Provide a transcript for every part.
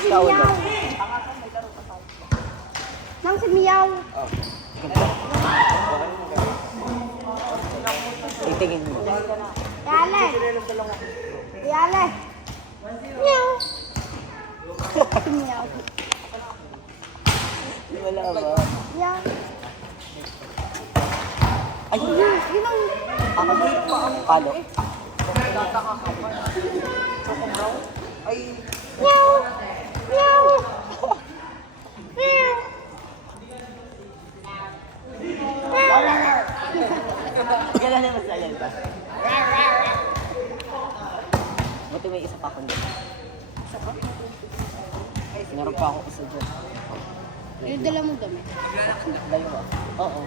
si Miyaw. Nang si Miyaw. Titingin mo. Yale. Yale. Miyaw. Si Miyaw. Wala ba? Miyaw. Ay, Yun ang... ako dito pa ang kalo. Ay, Miyaw. Miyaw. Miyaw. gano'n naman sa yan ba? Buti may isa pa akong dito. Isa pa? Meron pa ako isa dyan. Yung dala mo dami. Dalawa. Oo.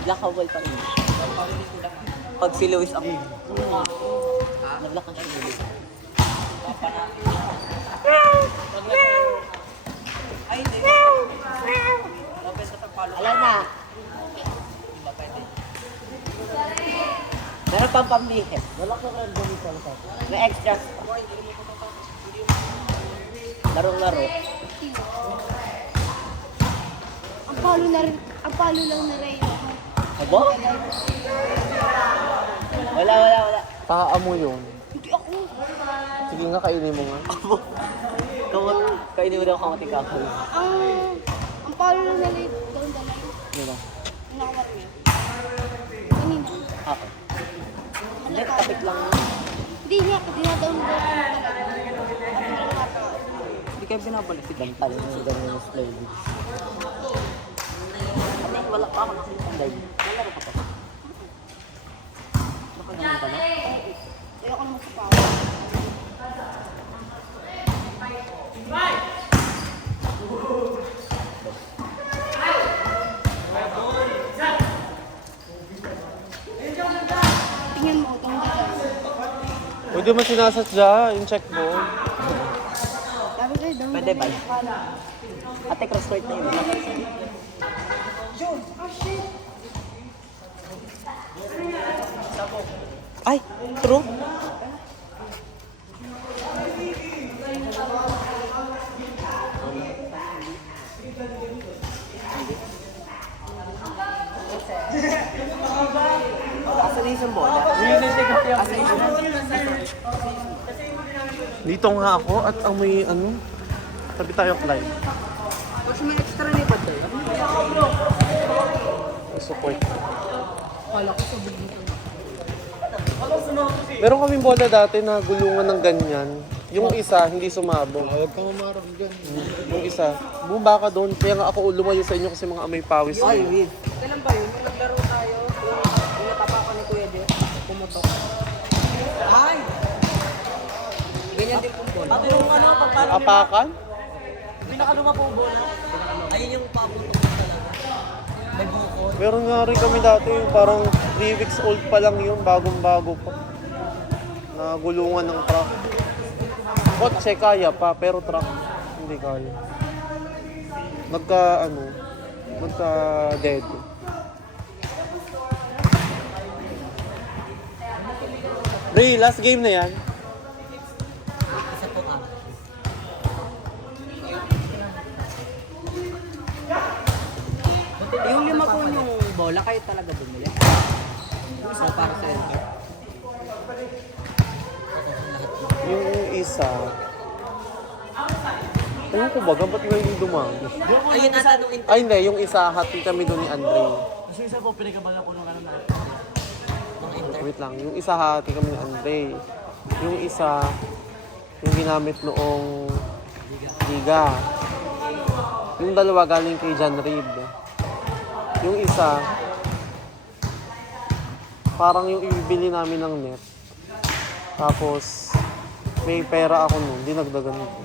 Black ball pa rin. Pag si Luis ako. Nablock ang si Luis. Alam na. Meron pang pamlihis. Wala ko rin ganito sa may extras pa. Larong-laro. Ang palo lang na rin. Abo? Wala. Paa mo yun. Hindi ako. Sige nga, kainin mo nga. Abo? Kainin mo daw kamating kahoy. Ang palo lang na rin. Doon dalay. Yun o. Ang nakamarami. Kanina. Ako. Hindi, kapit lang. Hindi niya. Dinadaon-down talaga. Hindi kayo binabalik si Dantal. Yung ganyan yung slowly. Ano, wala pa ako nakikita ang live. Nalaro ka pa. Baka naman ka na? Ayoko naman sa pao. Tingnan mo itong design. Pwede mo sinasadya yung checkball. Sabi ko, doon Pwede ba? Ate, cross-court na yun. Ay, true. Asa na isang bola? Asa na isang Dito nga ako at ang may ano, tabi tayo climb. Kasi may extra lipat tayo. Support. Meron kaming bola dati na gulungan ng ganyan. Yung isa, hindi sumabog. Huwag kang umarap dyan. Yung isa, bumaba ka doon. Kaya nga ako lumayo sa inyo kasi mga amoy pawis. Ay, kayo. wait. Kailan ba yun? Yung naglaro tayo, yung natapakan ni Kuya Jeff, pumutok. Ay! Ganyan din pong bola. Ate, yung ano, pagpano Apakan? pinakaluma pong bola. Ayun yung paputok talaga. May bukod. Meron nga rin kami dati yung parang 3 weeks old pa lang yun, bagong-bago pa. Na gulungan ng truck. Kotse kaya pa, pero truck hindi kaya. Nagka-dead. Ray, last game na yan. Isa po ka. Yung lima ko yung bola, kayo talaga bumili. So, para sa enter. Yung isa, ayun ko baga, ba't nga hindi dumami? Ayun ata nung enter. Ay hindi, yung isa, hati kami doon ni Andre. Kasi isa po, pinagabala ko nung ano na. Nung enter. Wait lang, yung isa hati kami ni Andre. Yung isa, yung ginamit noong Liga. Yung dalawa galing kay John Reed. Yung isa, parang yung ibibili namin ng net. Tapos, may pera ako nun, dinagdagan ko.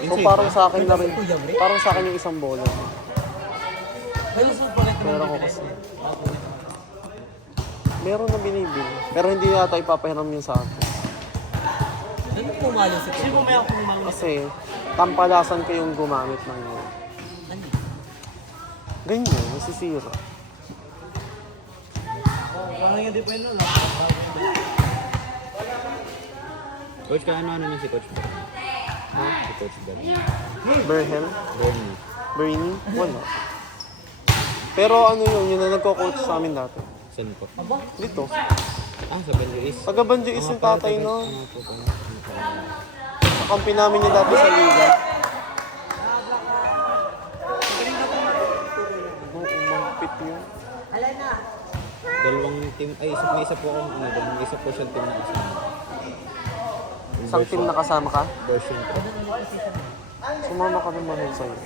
So parang sa akin na rin, parang sa akin yung isang bola. Pera ko kasi. Meron na binibili. Pero hindi yata ipapahiram yun sa akin. Ano pumalo si Kuya? Sino pumalo pumalo? Kasi, tampalasan kayong gumamit ng Ano? ganyan, nasisira. Parang hindi pa yun nun. Coach, ano niya si Coach Ben? Ha? Si Coach Ben. Berhel? Bernie. Bernie? Wala. Pero ano yun na nagko-coach sa amin dati. Saan po? Dito. Sa Banjois. Taga Banjo is yung tatay, no? Ano po ba? Kakampi namin yung dati sa liga. Oo, umangpit yun. Dalawang team, ay may isa po akong may isa po siyang team na kasama. Isang team na kasama ka? Version 3. Sumama ka rin mahal sa'yo.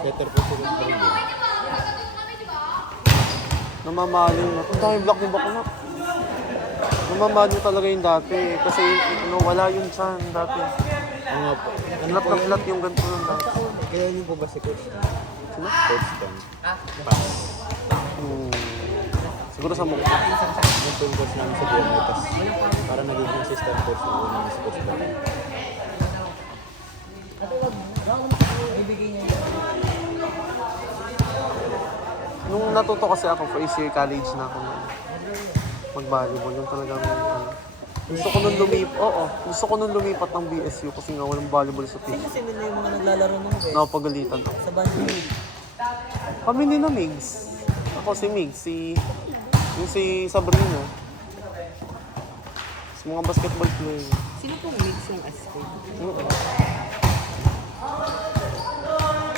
Better po sila pa rin yun. Namamaling na. Ang dami block ni Bakuna. Namamaling talaga yung dati. Kasi wala yung chan dati. Ano po? Flat na flat yung ganito ng dati. Kailan niyo po ba si Coach Tan? Sino? Coach Tan. Siguro sa mukha. Yung team coach namin sa BMI, tapos para naging assistant coach na una si Coach Tan. Nung natuto kasi ako, first year college na ako mag-volleyball. Yung talagang gusto ko nung gusto ko nung lumipat ng BSU kasi nga walang volleyball sa team. Kasi nila yung mga naglalaro nung guys. Napagalitan ako. Sa Banjois. Kami ni na Migs. Ako si Migs, yung si Sabrina. Sa mga basketball player. Sino pong mix ng SK? Oo.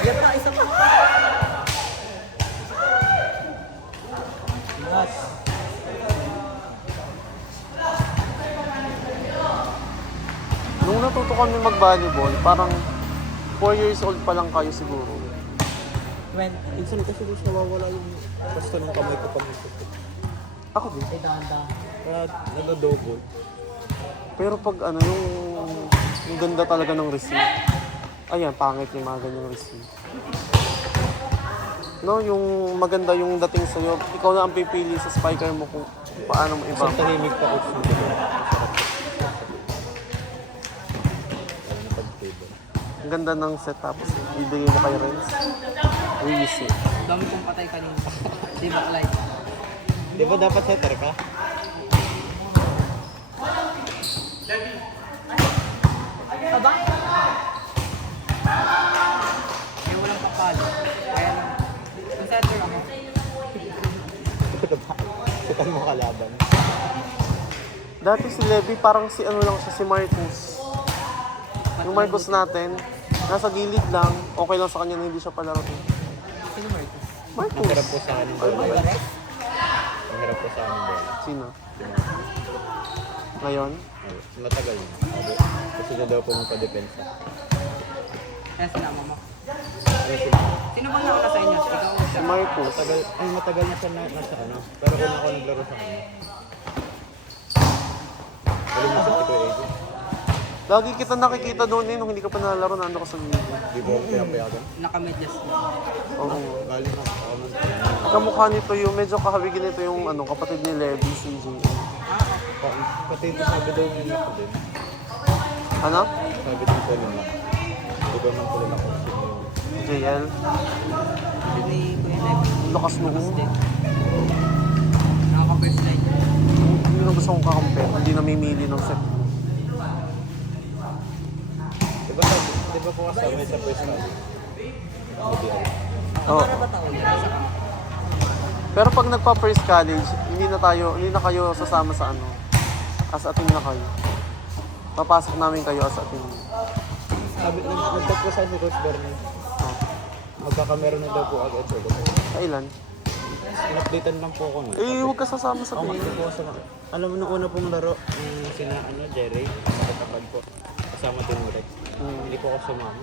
Yan pa, isa pa. Yes. Nung natuto kami mag-volleyball, parang 4 years old pa lang kayo siguro. Minsan kasi gusto nawawala yung basta ng kamay ko pag nagtutok. Ako din. Ay, dahan-dahan. Kaya nag-double. Pero pag yung ganda talaga ng receive. Ayan, pangit yung mga ganyang receive. No, yung maganda yung dating sa'yo, ikaw na ang pipili sa spiker mo kung paano mo iba. Sa tahimik pa coach mo dito. Ang ganda ng set tapos ibigay mo kay Renz. Reset. Dami kong patay kanina. Di ba, Clyde? Di ba dapat setter ka? Aba? Eh, walang papalo. Kaya lang. Kung setter ako. Sitan mo kalaban. Dati si Levy parang si ano lang siya, si Marcus. Yung Marcus natin, nasa gilid lang, okay lang sa kanya na hindi siya palaro. Sino Marcus? Marcus. Ang hirap po sa amin. Ang hirap po sa amin doon. Sino? Ngayon? Matagal na. Kasi na daw po magpa-depensa. Kaya sinama mo? Sino bang nauna sa inyo? Ikaw o Si siya? Marcus. Matagal na siya nasa ano. Pero kung ako naglaro sa kanya. Galing mo sa Tito AJ. Lagi kita nakikita doon nung hindi ka pa nalalaro, nando ka sa gilid. Di ba payapayagan? Naka-medless mo. Oo. Galing ako ng Kamukha nito yung, medyo kahawigin nito yung kapatid ni Levy, si Jay. Pati ito sabi daw niya ako din. Ano? Sabi din ko nila. Di ba man pala na kung sino yung... JL. Hindi ko yung Lakas nung. nakaka-first line. Hindi na gusto kong kakampi. Hindi namimili ng set. Di ba po kasama sa first line? Oo. Para ba taon yun? Sa kama? Pero pag nagpa-first college, hindi na kayo sasama sa ano. As a team na kayo. Papasok namin kayo as a team. Sabi, nagtag po sa si Coach Bernie. Oh. Magkakameron na daw po agad sa Coach. Kailan? In-updatean lang po ako. Eh, huwag ka sasama sa Ako team. po sa... Alam mo, nung una pong laro, sina Jerry, nakatapad po. Kasama din mo rin. Hindi po ako sumama.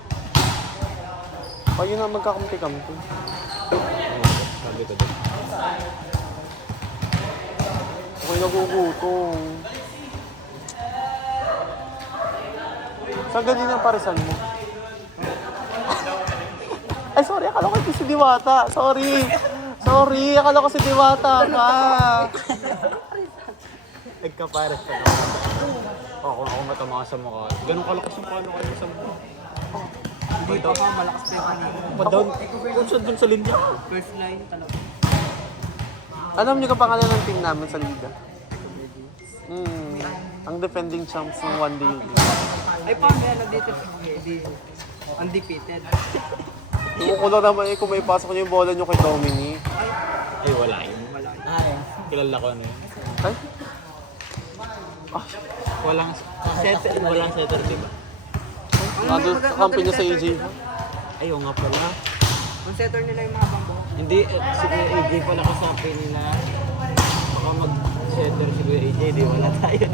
Kayo na magkakampi-kampi. Sabi ko din. Okay, nagugutom. Saan ganyan ang parisan mo? Ay, sorry. Akala ko si Diwata. Sorry. Akala ko si Diwata ka. Nagkapares pa naman. Ako matamaan sa mukha. Ganun kalakas yung palo kayo sa mukha. Hindi pa pa, malakas pa yung kanina. Madown. Kung dun sa linya. First line talaga. Alam niyo ka pangalan ng team namin sa Liga? Ang defending champs ng one day league. Ay, paano yan? Dito si undefeated. Yung ko lang naman kung may pasok niyo yung bola niyo kay Dominic. Ay, wala yun. Wala. Kilala ko ano yun. Ay? Walang setter, di ba? Nandun sa kampi niya sa AJ. Ay, oo nga pala. Ang setter nila yung mga bangbo. Hindi, si Kuya AJ pala kasapi nila. Baka mag-setter si Kuya AJ, di wala tayo.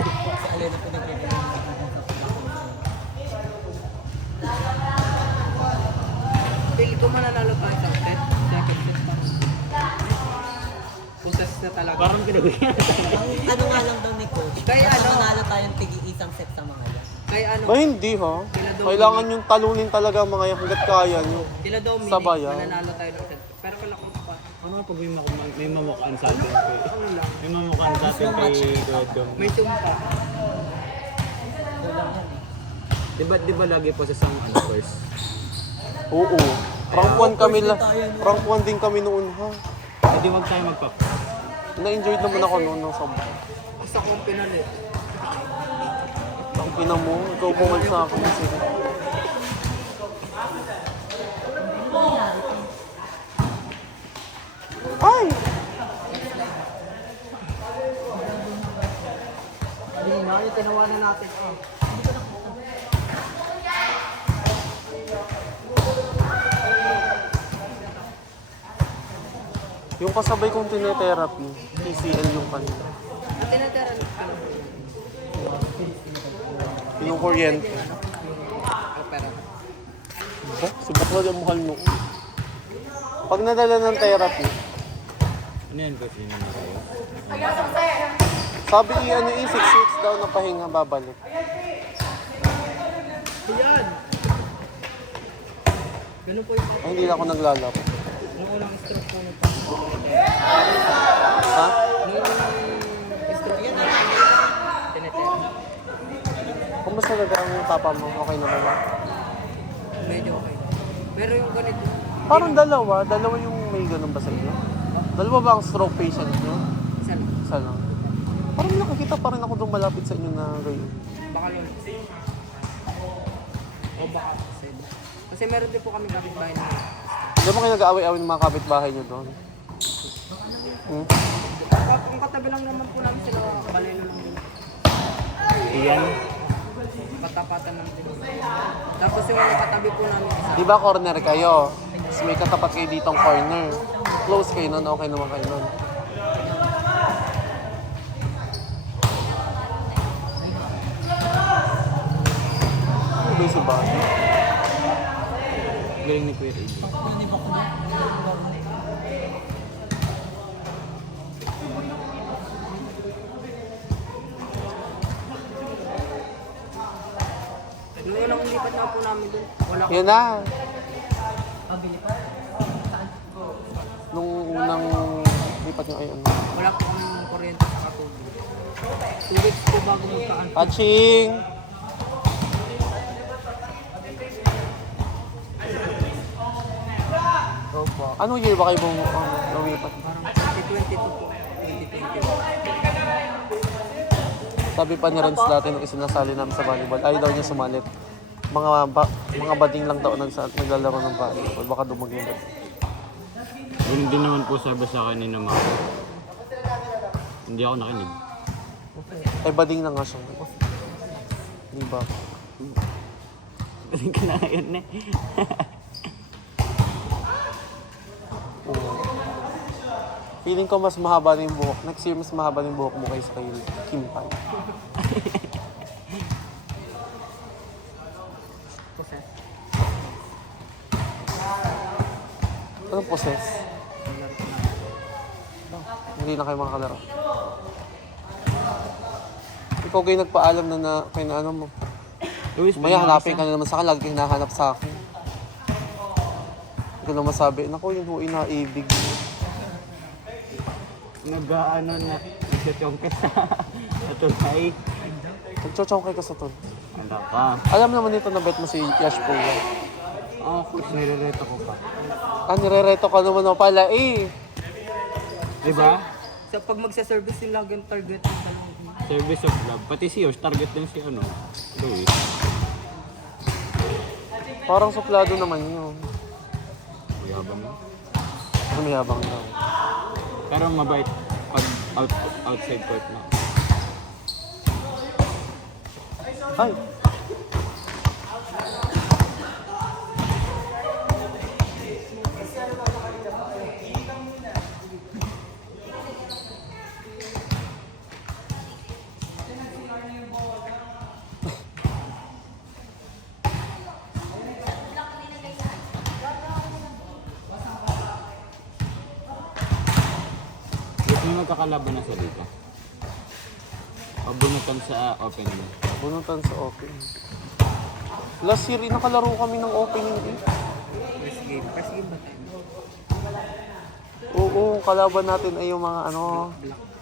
Feel ko mananalo tayo sa set. Second set. Puses na talaga. Parang pinagawin Ang ano nga lang daw ni Coach, Kaya basta ano? manalo tayong tigi-isang set sa mga yan. Kaya ano, Ba hindi ha? Kailangan yung talunin talaga mga yan hanggat kaya nyo. sila daw Sabayan. mananalo tayo ng set. Pero kala ko pa. Ano pag may mamukhaan sa atin kay... Ano lang. May mamukhaan sa atin kay Godong. May tumpa. Di ba lagi po sa isang first? Oo. Rank 1 din kami noon ha. Eh di wag tayo magpap. Na-enjoy naman ako noon ng sobra. Basta kong pinalit. Ang ina mo, ikaw pumal sa akin kasi. Ay! Hindi na, yung tinawanan natin. Yung kasabay kong tinetherapy, PCL yung kanila. Ang tinatira na Yung kuryente. Opera. Ba? Si Baklad ang mahal noon. Pag nadala ng therapy, Ano yan, Coach? Yun naman kayo? sabi 6 weeks daw na pahinga babalik. Ayan! Ganun po yung Ay, hindi na ako naglalaro. nung unang stroke ko nung pa. Ha? Nung stroke yun, tinatira. Kumusta na ang papa mo? Okay naman ba? Medyo okay. Pero yung ganito, Parang dalawa yung may ganun ba sa inyo? Dalawa ba ang stroke patient nyo? isa lang. Isa lang. Parang nakakita pa rin ako doon malapit sa inyo na gayon. Baka nun. O baka sa iba. Kasi meron din po kami kapitbahay na. Hindi mo kayo nag-aaway-aaway ng mga kapitbahay nyo doon? Kung katabi lang naman po namin sila, baleno lang din. Iyan. Katapatan lang din. Tapos yung mga katabi po namin isa. Di ba corner kayo? Tapos may katapat kayo ditong corner. Close kayo nun, okay naman kayo nun. Ano ba yung si Bobby? Galing ni Kuya AJ. Nung unang lipat na po namin doon, wala ko. Yan na. Nung unang lipat nyo ay ano. Wala po kami kuryente sa katubig. 2 weeks po bago magkaan. Patching! Opo. Anong year ba kayo lumipat? Parang 2022 po. 2021. Sabi pa ni Renz dati nung isinasali namin sa volleyball, ayaw daw niya sumalit. Mga bading lang daw naglalaro ng volleyball. Baka dumagin daw. Yun din naman po sabi sa akin ni Mama. Hindi ako nakinig. Ay, bading na nga siya. Di ba? Kasi ka na ngayon eh. Oo. Feeling ko mas mahaba na yung buhok. Next year, mas mahaba na yung buhok mo kaysa kay Kim Pan. Kasi, Anong poses? Hindi na kayo makakalaro. Ikaw kayo nagpaalam na kayo na ano mo. Luis, Maya hanapin ka na naman sa akin, lagi kayo hinahanap sa akin. Hindi ko naman sabi, naku, yun ho, inaibig. Nag-ano na, nagsityongkes sa tulay. Nagchochokay ka sa ton. Anda ka. Alam naman nito na bet mo si Yash po yan. Coach, nirereto ko pa. Nirereto ka naman o pala eh. Diba? Sa pag magsa-service yung lagi ang target ng dalawang. Service of love. Pati si Yosh, target din si Louis. Parang suplado naman yun. Mayabang mo. Mayabang daw. Pero mabait pag outside court na. Ay! Gusto mo magkakalaban na sa dito? Pabunutan sa opening. Bunutan sa opening. Last year, nakalaro kami ng opening eh. First game ba tayo? Oo, kalaban natin ay yung mga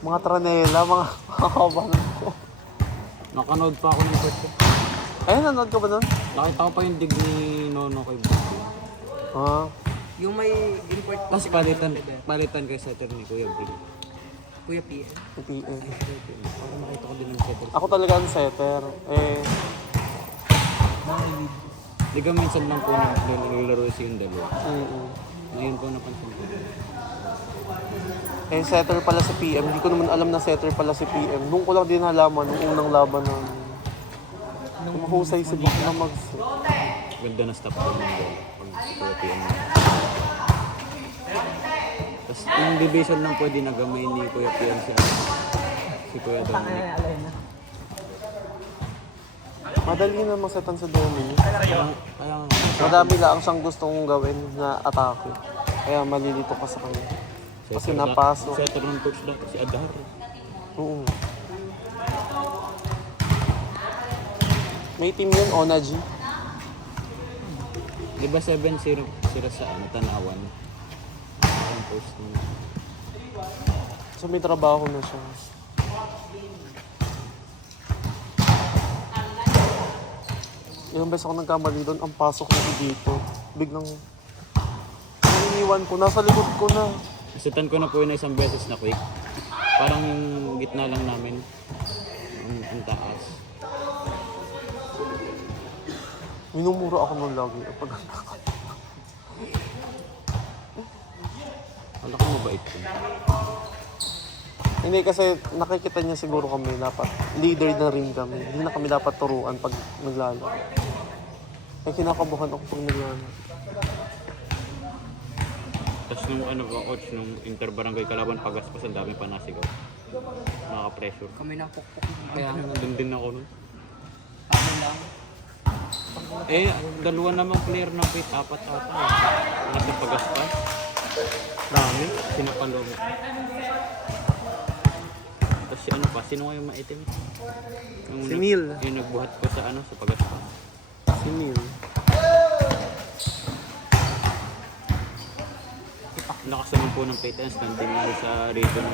mga tranela, mga kabang ko. Nakanood pa ako ng court ko. Ayun, nanood ka ba nun? Nakita ko pa yung dig ni Nono kay Buko. Yung may import Tapos palitan kay setter ni Kuya Bill. Kuya PN. PN. Ako nakita ko din ng setter. Ako talaga ang setter. Di ka minsan lang po naglalaro yung dalawa. Ngayon po napansin ko. Setter pala si PM. Hindi ko naman alam na setter pala si PM. Nung ko lang din nalaman, nung unang laban na mahusay si Bak na mag-set. Ganda na stop ko ng ball. Pag PM. Tapos yung division lang pwede nagamay ni Kuya PM si Kuya Dominic. Madali na masetan sa Dominic. Kaya Madami lang siyang gustong gawin na atake. Kaya malilito ka sa kanya. Kasi napasok. Setter ng coach dati si Adhar. Oo. May team yun, Onaji. Di ba 7-0 sila sa Tanawan? Ang post niya. So may trabaho na siya. Ilang beses ako nagkamali doon, ang pasok na dito. Biglang iniwan ko, nasa likod ko na. Nasitan ko na po yun na isang beses na quick. Parang yung gitna lang namin. Ang taas. Minumura ako nung lagi. Wala kang mabait ko. Hindi kasi nakikita niya siguro kami dapat leader na rin kami. Hindi na kami dapat turuan pag naglalaro. Kaya kinakabahan ako pag naglalaro. Tapos nung coach, nung interbarangay kalaban pagaspas, ang dami pa nasigaw. Nakaka-pressure. Kami na pukpuk. Kaya nandun din ako nun. Ano lang. Dalawa namang player ng pit, apat ata. Nasa pagaspas. Dami. Sinapalong. Tapos si sino nga yung maitim? Yung Si Neil. Yung nagbuhat ko sa sa pagaspas. Si Neil. Lakas naman po ng Paytens, nandun nga sa region.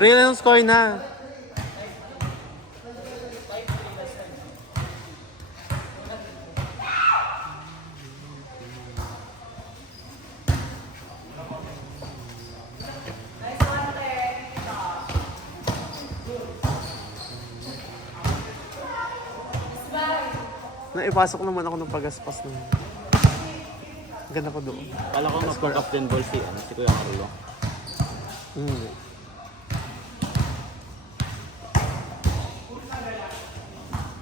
Real yung score na. Naipasok naman ako ng pagaspas na. Ganda ko doon. Kala ko mag-score captain ball si Kuya Carlo. Hindi.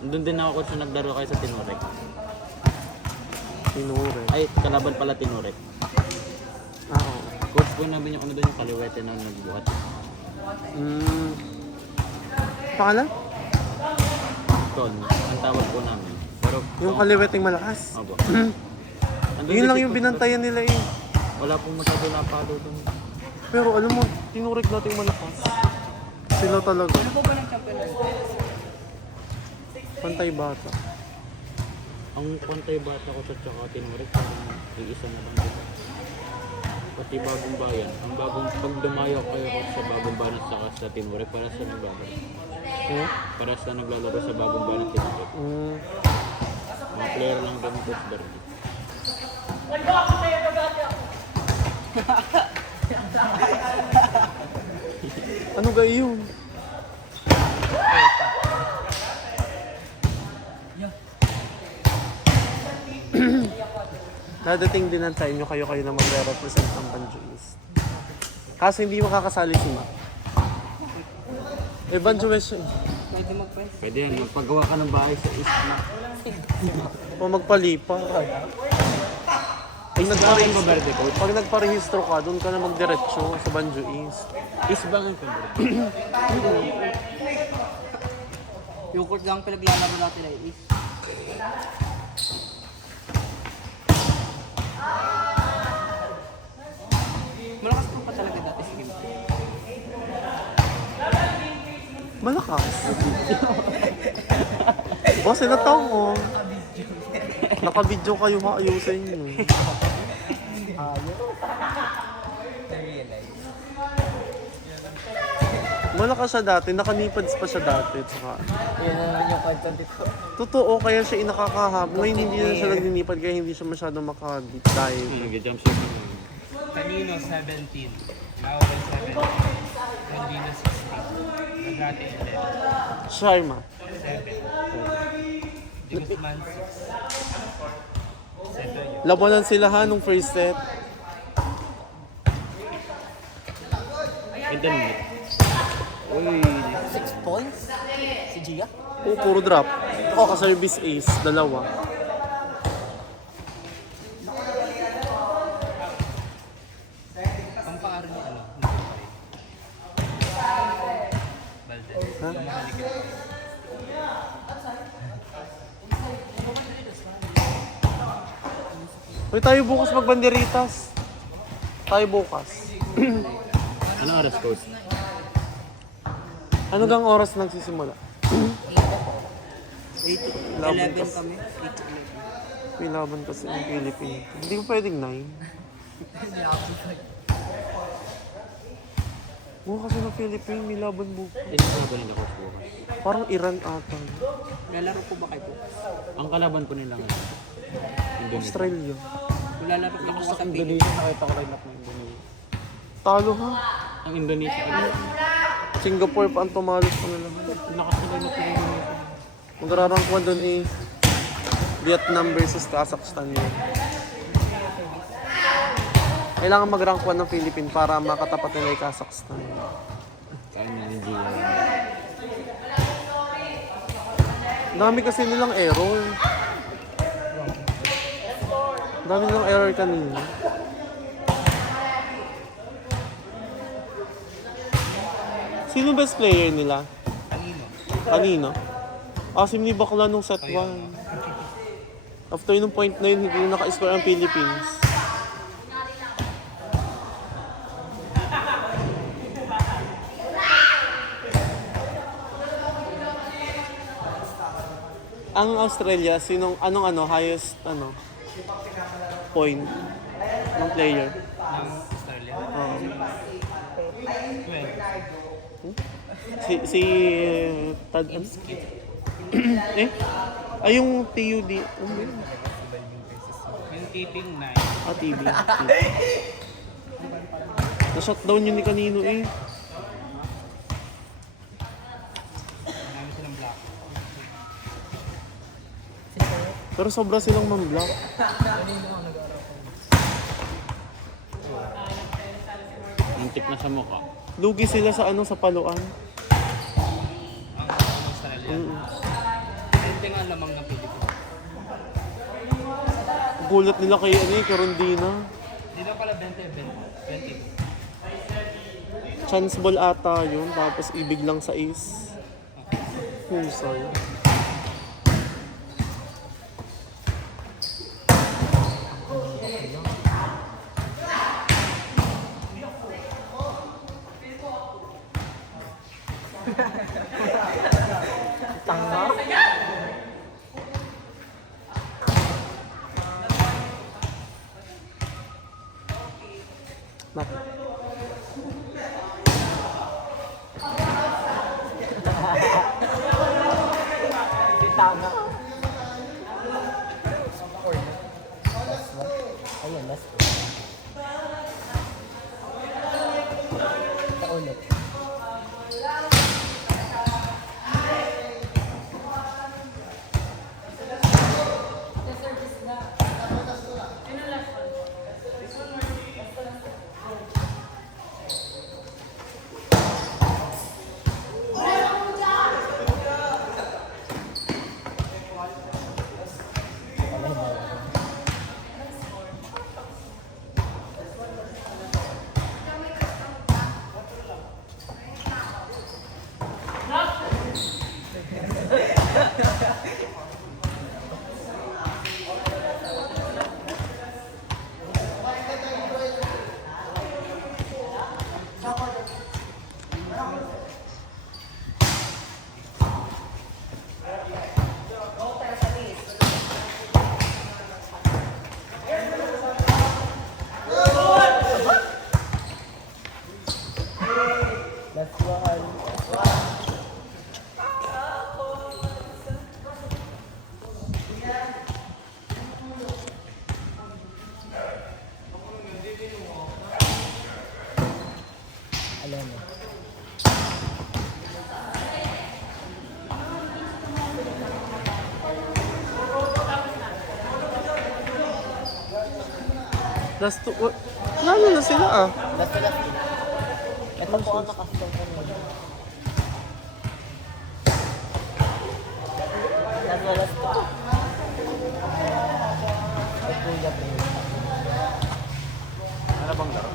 Doon din ako coach na naglaro kayo sa Tinurek. Tinure. Ay, kalaban pala Tinurek. Oo. Coach po namin yung doon yung kaliwete na nagbuhat. Pangalan? Ton, ang tawag po namin. Pero Yung kaliweting malakas. Opo. Yun lang yung binantayan nila eh. Wala pong masyado napalo doon. Pero alam mo, tinurik natin malakas. Sila talaga. Ano po ba ng champion na? Pantay bata. Ang pantay bata ko sa tsaka Tinurek, parang isa na lang dito. Pati bagong bayan. Ang bagong pag dumayo kayo sa bagong bayan at saka sa Timore, para sa naglalaro. Hmm? Para sa naglalaro sa bagong bayan at Timore. Hmm. Mga player lang din Coach Bernie. Ano ga yun? Dadating din sa inyo kayo na magre-represent ng Banjo East. Kaso hindi makakasali si Mac. Eh, Banjo West siya. Pwede mag-press. Pwede yan, magpagawa ka ng bahay sa East na. O magpalipa. Pag Bakit ba Verde Coach? pag nagparehistro ka, doon ka na magdiretso sa Banjo East. East ba ang favorite? Yung court lang pinaglalaban natin ay is. Malakas po pa talaga dati si Kim. Malakas. Boss, inataw mo. Naka-video kayo, maayusin nyo. Malakas siya dati, nakanipads pa siya dati. Tsaka, Yan na naman yung content ito. totoo, kaya siya inakakahab. Ngayon hindi na siya nagninipad, kaya hindi siya masyadong makadive. Nag-jump shot na. Kanino 17, Lauren 17, Rondino 16, Nagate 11, Sharma. 7, Guzman 6, Seto yun. Labanan sila ha nung first set. And then, Uy, 6 points? Si Gia? puro drop. Ako ka-service ace, dalawa. Ang paaro ni ano, ni Kumpay. Balde. Ha? Uy, tayo bukas magbanderitas. Tayo bukas. ano oras Coach? Ano gang oras nagsisimula? 8, Laban 11 kasi. kami. 8, May laban kasi ng Philippines. Hindi ko pwedeng 9. Bukas kasi ng Philippines, may laban bukas. Hindi ko ba nila Coach bukas? Parang Iran ata. Lalaro po ba kayo? Ang kalaban po nila ngayon. Indonesia. Australia. Lalaro po Sa sa Pilipinas. Indonesia, nakita ko rin up ng Indonesia. Talo ha. Ang Indonesia, Singapore pa ang tumalos pa nila. nakasila na po ng Indonesia. Magrarangkuan doon eh. Vietnam versus Kazakhstan yun. Kailangan mag-rank 1 ng Philippines para makatapat nila yung Kazakhstan. Saan yung Gia? Dami kasi nilang error. Dami nilang error kanina. Sino best player nila? Kanino? Asim ni Bakla nung set 1. After nung point na yun, hindi na naka-score ang Philippines. Ang Australia, anong highest point ng player? Ng Australia. Oo. 12. Si Tad ano? Eh? Ay, yung TUD. Yung keeping 9. TV. Na-shutdown yun ni kanino eh. Marami silang black. Pero sobra silang man-block. Antik na sa mukha. Lugi sila sa sa paluan. Ang Australia. Mm. Hindi nga lamang ng Pilipinas. Gulat nila kay kay Rondina. Hindi na pala 20. Chance ball ata yun, tapos ibig lang sa ace. Husay. Last one. Alam mo. Last two. Lalo na sila ah. Last. Ito po ang nakastol ko nila. Last. Ay, kuya, please. Ano bang laro?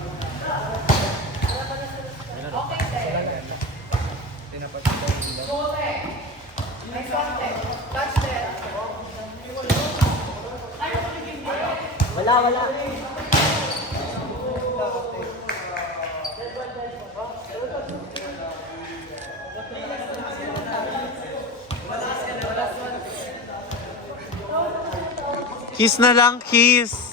Wala. Kiss na lang, kiss.